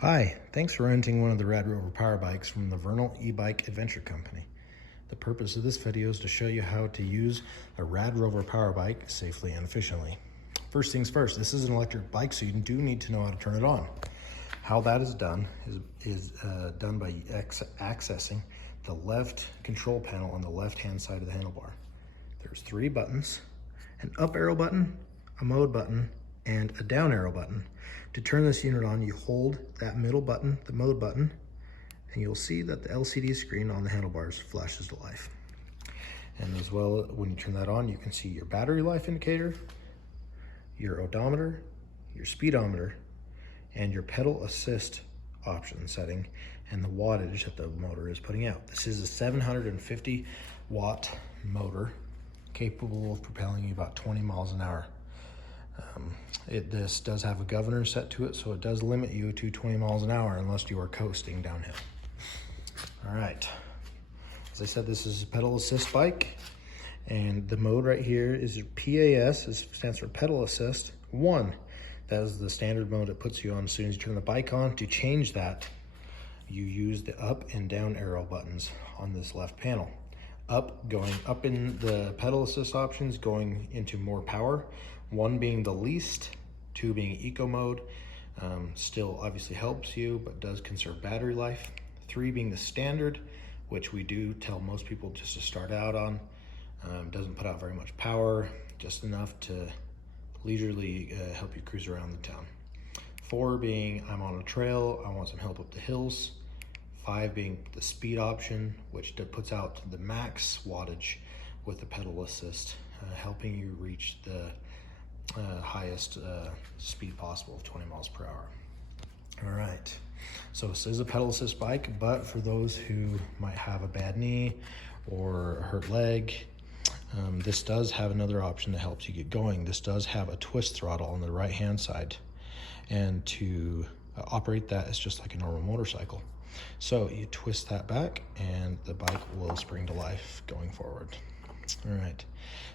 Hi, thanks for renting one of the Rad Rover power bikes from the Vernal e-bike adventure company. The purpose of this video is to show you how to use a Rad Rover power bike safely and efficiently. First things first, this is an electric bike, so you do need to know how to turn it on. How that is done is done by accessing the left control panel on the left-hand side of the handlebar. There's 3 buttons: an up arrow button, a mode button, and a down arrow button. To turn this unit on, you hold that middle button, the mode button, and you'll see that the LCD screen on the handlebars flashes to life. And as well, when you turn that on, you can see your battery life indicator, your odometer, your speedometer, and your pedal assist option setting, and the wattage that the motor is putting out. This is a 750 watt motor capable of propelling you about 20 miles an hour. This does have a governor set to it, so it does limit you to 20 miles an hour unless you are coasting downhill. All right, as I said, this is a pedal assist bike, and the mode right here is PAS. It stands for pedal assist 1. That is the standard mode it puts you on as soon as you turn the bike on. To change that, you use the up and down arrow buttons on this left panel. Up, going up in the pedal assist options, going into more power. 1 being the least, 2 being eco mode. Still obviously helps you, but does conserve battery life. 3 being the standard, which we do tell most people just to start out on. Doesn't put out very much power, just enough to leisurely help you cruise around the town. 4 being I'm on a trail, I want some help up the hills. 5 being the speed option, which puts out the max wattage with the pedal assist, helping you reach the highest speed possible of 20 miles per hour. All right, so this is a pedal assist bike, but for those who might have a bad knee or a hurt leg, this does have another option that helps you get going. This does have a twist throttle on the right hand side, and to operate that is just like a normal motorcycle. So you twist that back and the bike will spring to life going forward. All right,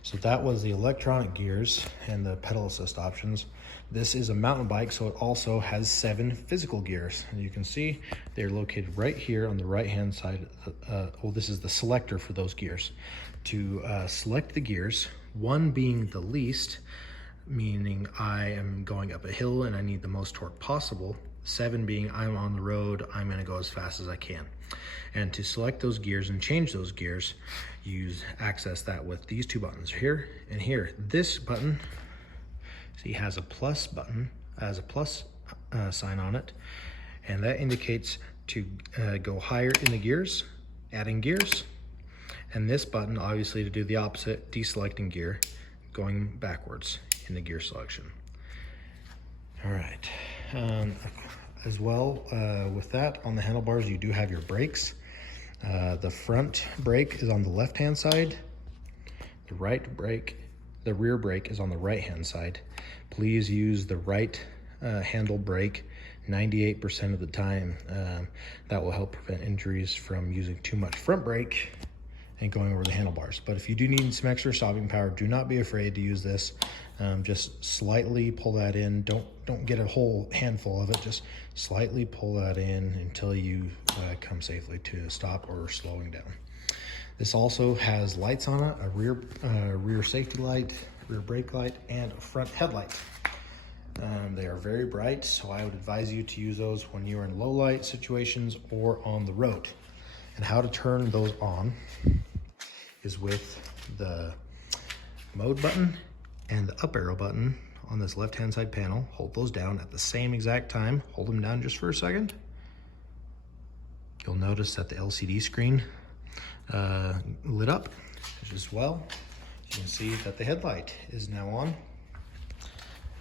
so that was the electronic gears and the pedal assist options. This is a mountain bike, so it also has 7 physical gears. And you can see they're located right here on the right hand side. Well, this is the selector for those gears. To select the gears, 1 being the least, meaning I am going up a hill and I need the most torque possible. 7 being I'm on the road, I'm gonna go as fast as I can. And to select those gears and change those gears, access that with these 2 buttons here and here. This button, see, has a plus button, has a plus sign on it, and that indicates to go higher in the gears, adding gears. And this button, obviously, to do the opposite, deselecting gear, going backwards in the gear selection. All right. As well, with that, on the handlebars, you do have your brakes. The front brake is on the left-hand side. The rear brake is on the right-hand side. Please use the right handle brake 98% of the time. That will help prevent injuries from using too much front brake and going over the handlebars. But if you do need some extra stopping power, do not be afraid to use this. Just slightly pull that in. Don't get a whole handful of it. Just slightly pull that in until you come safely to a stop or slowing down. This also has lights on it: a rear safety light, rear brake light, and a front headlight. They are very bright, so I would advise you to use those when you are in low light situations or on the road. And how to turn those on is with the mode button and the up arrow button on this left hand side panel. Hold those down at the same exact time. Hold them down just for a second. You'll notice that the LCD screen lit up as well. You can see that the headlight is now on,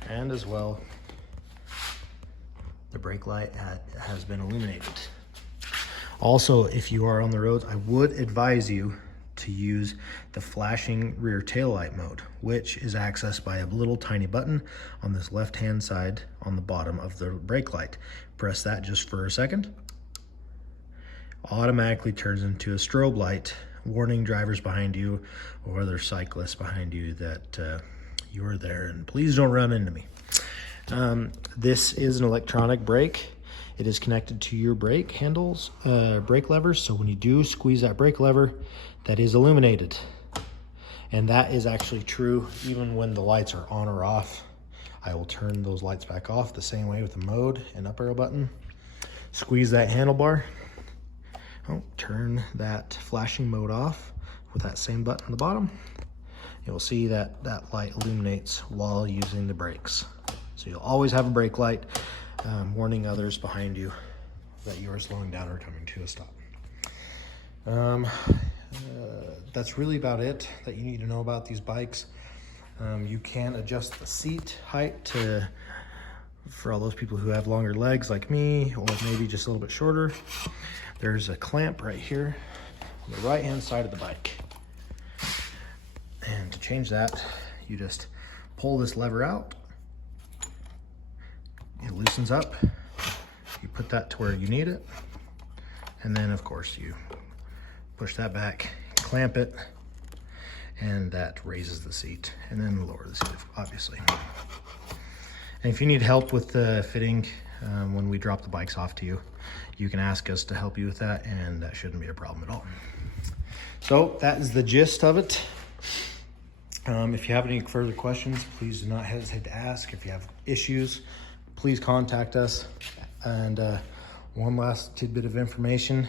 and as well the brake light has been illuminated. Also, if you are on the roads, I would advise you to use the flashing rear taillight mode, which is accessed by a little tiny button on this left-hand side on the bottom of the brake light. Press that just for a second. Automatically turns into a strobe light, warning drivers behind you or other cyclists behind you that you're there, and please don't run into me. This is an electronic brake. It is connected to your brake handles, brake levers. So when you do squeeze that brake lever, that is illuminated. And that is actually true even when the lights are on or off. I will turn those lights back off the same way with the mode and up arrow button. Squeeze that handlebar. Oh, turn that flashing mode off with that same button on the bottom. You'll see that that light illuminates while using the brakes. So you'll always have a brake light warning others behind you that you are slowing down or coming to a stop. That's really about it that you need to know about these bikes. You can adjust the seat height for all those people who have longer legs like me, or maybe just a little bit shorter. There's a clamp right here on the right hand side of the bike. And to change that, you just pull this lever out. It loosens up. You put that to where you need it. And then of course you push that back, clamp it, and that raises the seat, and then lower the seat, obviously. And if you need help with the fitting when we drop the bikes off to you, you can ask us to help you with that, and that shouldn't be a problem at all. So that is the gist of it. If you have any further questions, please do not hesitate to ask. If you have issues, please contact us. And one last tidbit of information.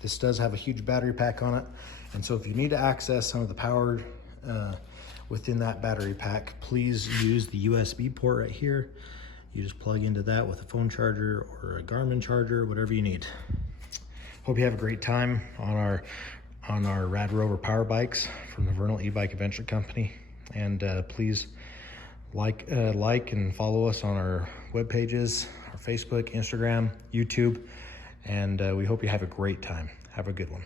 This does have a huge battery pack on it. And so if you need to access some of the power within that battery pack, please use the USB port right here. You just plug into that with a phone charger or a Garmin charger, whatever you need. Hope you have a great time on our rad Rover power bikes from the Vernal E-Bike Adventure Company. And please like and follow us on our web pages, our Facebook, Instagram, YouTube, and we hope you have a great time. Have a good one.